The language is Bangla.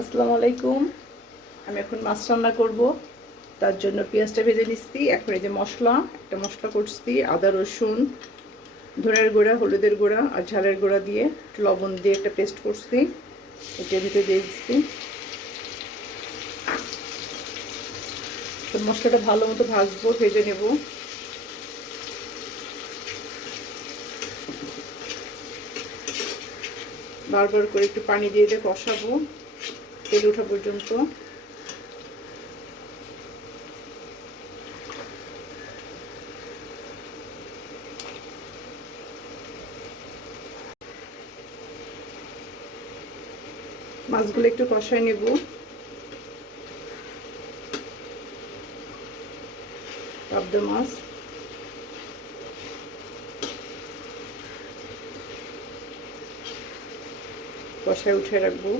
আসসালামু আলাইকুম। আমি এখন মাছ রান্না করব। তার জন্য পেঁয়াজটা ভেজে নিচ্ছি। এখন এই যে একটা মশলা করছি, আদা রসুন ধনের গুঁড়া, হলুদের গুঁড়া আর ঝালের গুঁড়া দিয়ে লবণ দিয়ে একটা পেস্ট করছি, এটার ভিতরে দিয়ে দিচ্ছি। তো মশলাটা ভালো মতো ভাজবো, ভেজে নেব। বারবার করে একটু পানি দিয়ে কষাবো তেল ওঠা পর্যন্ত। মাছগুলো একটু কষায় নেব। পাবদা মাছ কষায় উঠে রাখবো।